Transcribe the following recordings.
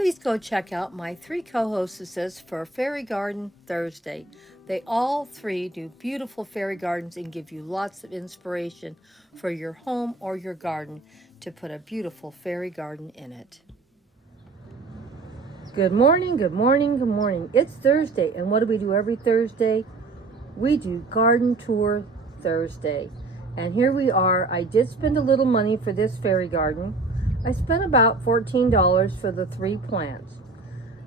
Please go check out my 3 co-hostesses for Fairy Garden Thursday. They all 3 do beautiful fairy gardens and give you lots of inspiration for your home or your garden to put a beautiful fairy garden in it. Good morning, good morning, good morning. It's Thursday, and what do we do every Thursday? We do Garden Tour Thursday. And here we are. I did spend a little money for this fairy garden. I spent about $14 for the 3 plants.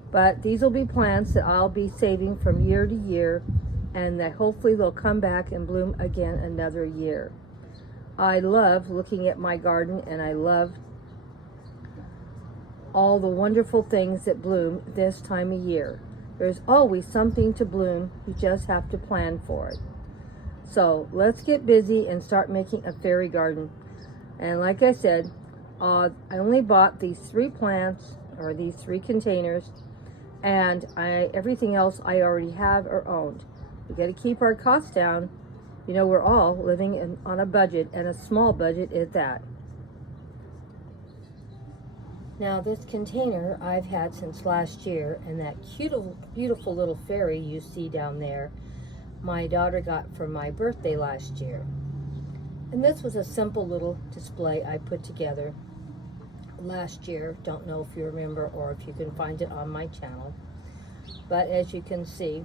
But these will be plants that I'll be saving from year to year, and that hopefully they'll come back and bloom again another year. I love looking at my garden, and I love all the wonderful things that bloom this time of year. There's always something to bloom. You just have to plan for it. So let's get busy and start making a fairy garden. And like I said, I only bought these 3 plants, or these 3 containers, and everything else I already have or owned. We got to keep our costs down. You know, we're all living on a budget, and a small budget at that. Now this container I've had since last year, and that cute, beautiful little fairy you see down there, my daughter got for my birthday last year. And this was a simple little display I put together last year. Don't know if you remember or if you can find it on my channel. But as you can see,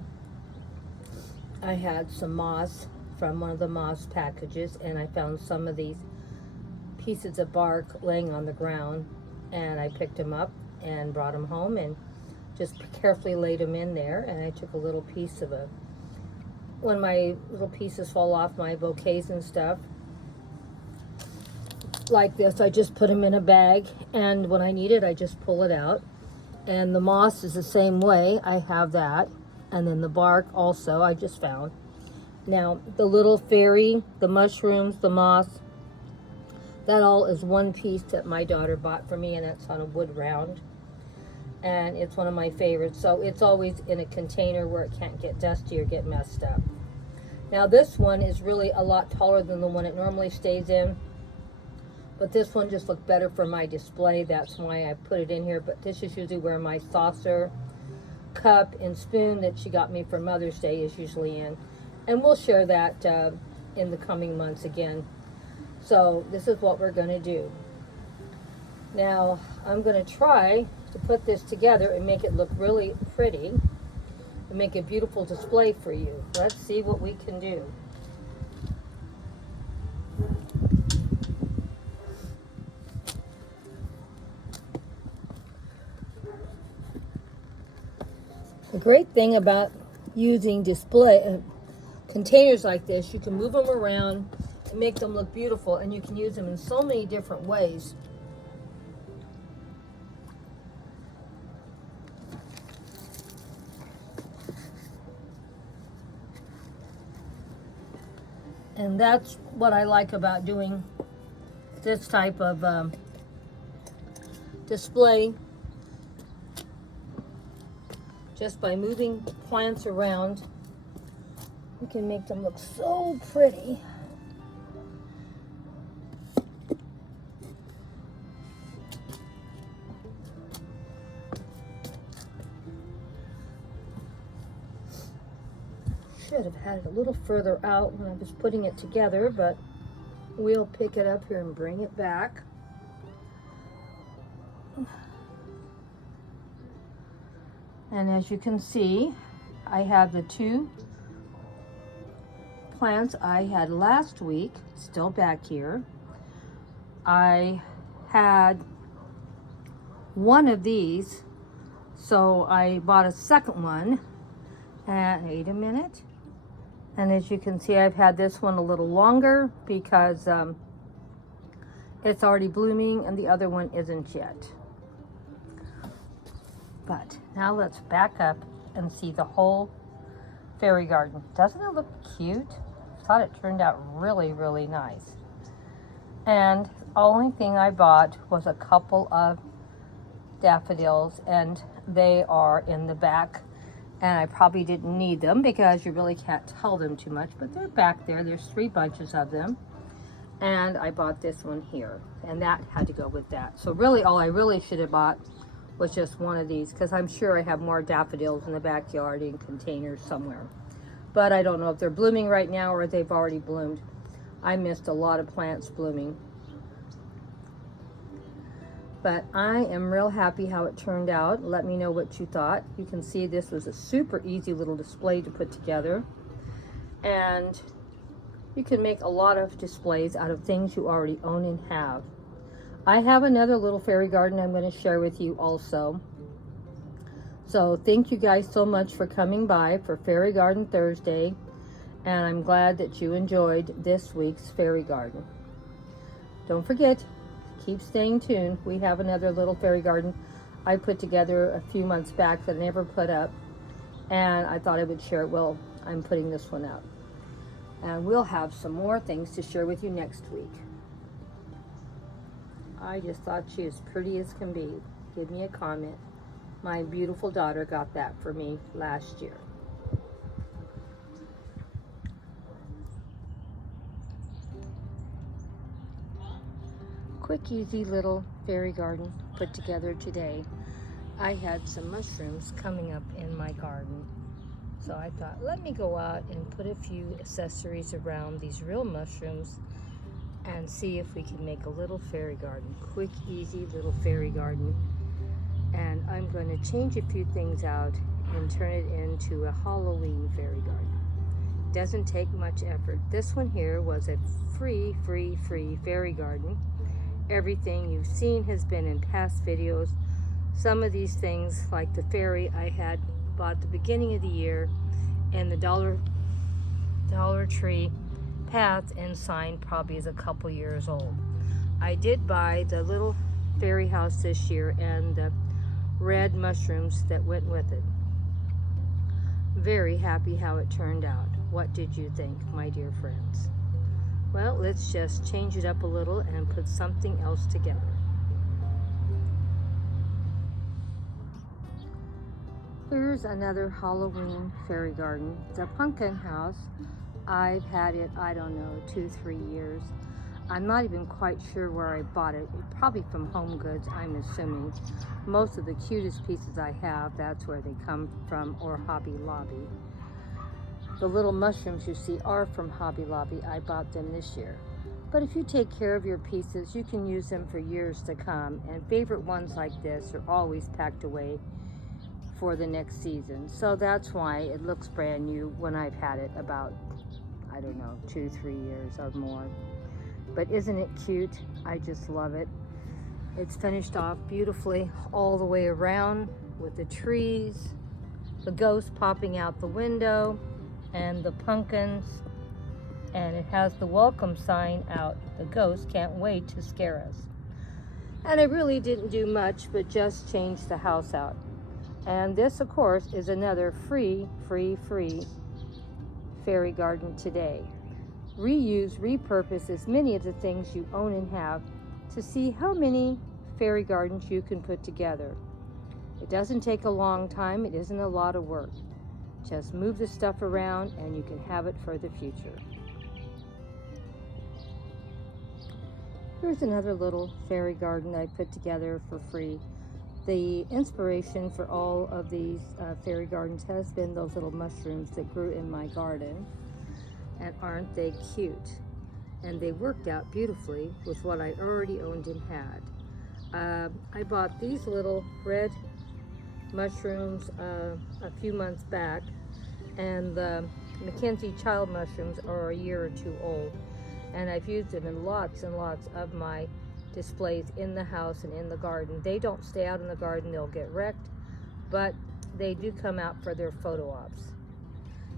I had some moss from one of the moss packages, and I found some of these pieces of bark laying on the ground, and I picked them up and brought them home and just carefully laid them in there. And I took a little piece of when my little pieces fall off my bouquets and stuff like this, I just put them in a bag, and when I need it I just pull it out. And the moss is the same way. I have that, and then the bark also I just found. Now the little fairy, the mushrooms, the moss, that all is one piece that my daughter bought for me, and it's on a wood round, and it's one of my favorites. So it's always in a container where it can't get dusty or get messed up. Now this one is really a lot taller than the one it normally stays in, but this one just looked better for my display. That's why I put it in here. But this is usually where my saucer, cup, and spoon that she got me for Mother's Day is usually in. And we'll share that in the coming months again. So this is what we're going to do. Now I'm going to try to put this together and make it look really pretty and make a beautiful display for you. Let's see what we can do. The great thing about using display containers like this, you can move them around and make them look beautiful, and you can use them in so many different ways. And that's what I like about doing this type of display. Just by moving plants around, we can make them look so pretty. Should have had it a little further out when I was putting it together, but we'll pick it up here and bring it back. And as you can see, I have the 2 plants I had last week still back here. I had one of these, so I bought a second one. And wait a minute. And as you can see, I've had this one a little longer because it's already blooming and the other one isn't yet. But now let's back up and see the whole fairy garden. Doesn't it look cute? I thought it turned out really, really nice. And the only thing I bought was a couple of daffodils, and they are in the back. And I probably didn't need them because you really can't tell them too much, but they're back there. There's 3 bunches of them. And I bought this one here, and that had to go with that. So really all I really should have bought was just one of these, because I'm sure I have more daffodils in the backyard in containers somewhere. But I don't know if they're blooming right now or they've already bloomed. I missed a lot of plants blooming. But I am real happy how it turned out. Let me know what you thought. You can see this was a super easy little display to put together. And you can make a lot of displays out of things you already own and have. I have another little fairy garden I'm going to share with you also. So thank you guys so much for coming by for Fairy Garden Thursday. And I'm glad that you enjoyed this week's fairy garden. Don't forget, keep staying tuned. We have another little fairy garden I put together a few months back that I never put up. And I thought I would share it. Well, I'm putting this one up. And we'll have some more things to share with you next week. I just thought she is pretty as can be. Give me a comment. My beautiful daughter got that for me last year. Quick, easy little fairy garden put together today. I had some mushrooms coming up in my garden. So I thought, let me go out and put a few accessories around these real mushrooms and see if we can make a little fairy garden. Quick, easy little fairy garden. And I'm going to change a few things out and turn it into a Halloween fairy garden. Doesn't take much effort. This one here was a free fairy garden. Everything you've seen has been in past videos. Some of these things, like the fairy I had bought at the beginning of the year, and the Dollar Tree path and sign probably is a couple years old. I did buy the little fairy house this year and the red mushrooms that went with it. Very happy how it turned out. What did you think, my dear friends? Well, let's just change it up a little and put something else together. Here's another Halloween fairy garden. The pumpkin house. I've had it, I don't know, 2-3 years. I'm not even quite sure where I bought it. Probably from Home Goods, I'm assuming. Most of the cutest pieces I have, that's where they come from, or Hobby Lobby. The little mushrooms you see are from Hobby Lobby. I bought them this year. But if you take care of your pieces, you can use them for years to come. And favorite ones like this are always packed away for the next season. So that's why it looks brand new when I've had it about, I don't know, 2-3 years or more. But isn't it cute? I just love it. It's finished off beautifully all the way around with the trees, the ghost popping out the window, and the pumpkins. And it has the welcome sign out. The ghost can't wait to scare us. And I really didn't do much but just change the house out. And this, of course, is another free fairy garden today. Reuse, repurpose as many of the things you own and have to see how many fairy gardens you can put together. It doesn't take a long time. It isn't a lot of work. Just move the stuff around and you can have it for the future. Here's another little fairy garden I put together for free. The inspiration for all of these fairy gardens has been those little mushrooms that grew in my garden. And aren't they cute? And they worked out beautifully with what I already owned and had. I bought these little red mushrooms a few months back, and the Mackenzie child mushrooms are a year or two old. And I've used them in lots and lots of my displays in the house and in the garden. They don't stay out in the garden, they'll get wrecked, but they do come out for their photo ops.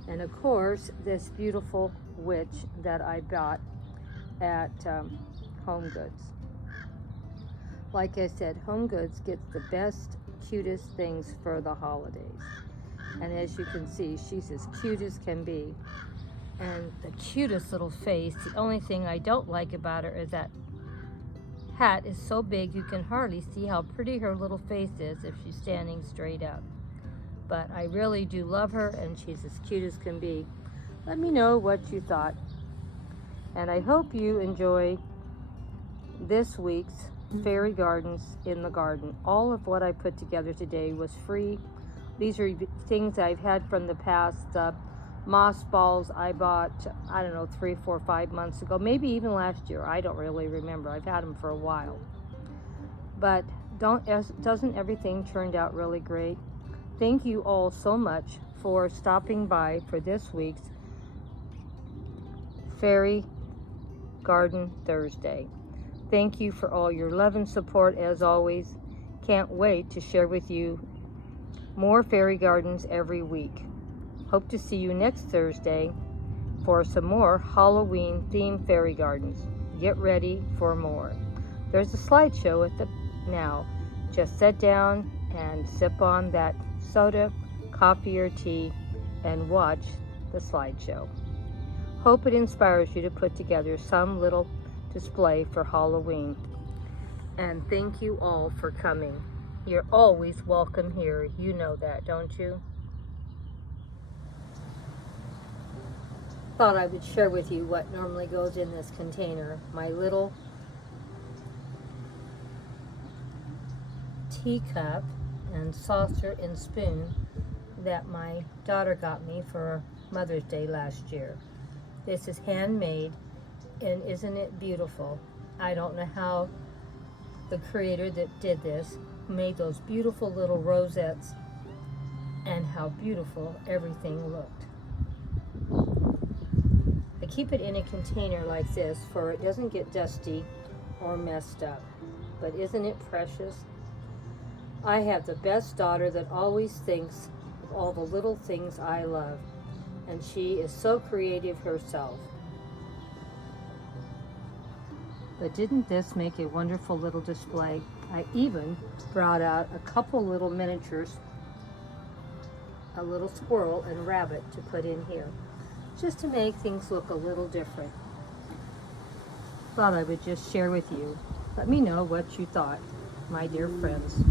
And of course, this beautiful witch that I bought at Home Goods. Like I said, Home Goods gets the best, cutest things for the holidays. And as you can see, she's as cute as can be. And the cutest little face. The only thing I don't like about her is that hat is so big you can hardly see how pretty her little face is if she's standing straight up. But I really do love her, and she's as cute as can be. Let me know what you thought. And I hope you enjoy this week's Fairy Gardens in the Garden. All of what I put together today was free. These are things I've had from the past. Moss balls I bought, I don't know, 3, 4, 5 months ago, maybe even last year. I don't really remember. I've had them for a while. But doesn't everything turned out really great? Thank you all so much for stopping by for this week's Fairy Garden Thursday. Thank you for all your love and support as always. Can't wait to share with you more fairy gardens every week. Hope to see you next Thursday for some more Halloween themed fairy gardens. Get ready for more. There's a slideshow at the now. Just sit down and sip on that soda, coffee, or tea and watch the slideshow. Hope it inspires you to put together some little display for Halloween. And thank you all for coming. You're always welcome here. You know that, don't you? Thought I would share with you what normally goes in this container. My little teacup and saucer and spoon that my daughter got me for Mother's Day last year. This is handmade, and isn't it beautiful? I don't know how the creator that did this made those beautiful little rosettes and how beautiful everything looked. I keep it in a container like this for it doesn't get dusty or messed up. But isn't it precious? I have the best daughter that always thinks of all the little things I love, and she is so creative herself. But didn't this make a wonderful little display? I even brought out a couple little miniatures, a little squirrel and rabbit to put in here, just to make things look a little different. Thought I would just share with you. Let me know what you thought, my dear friends.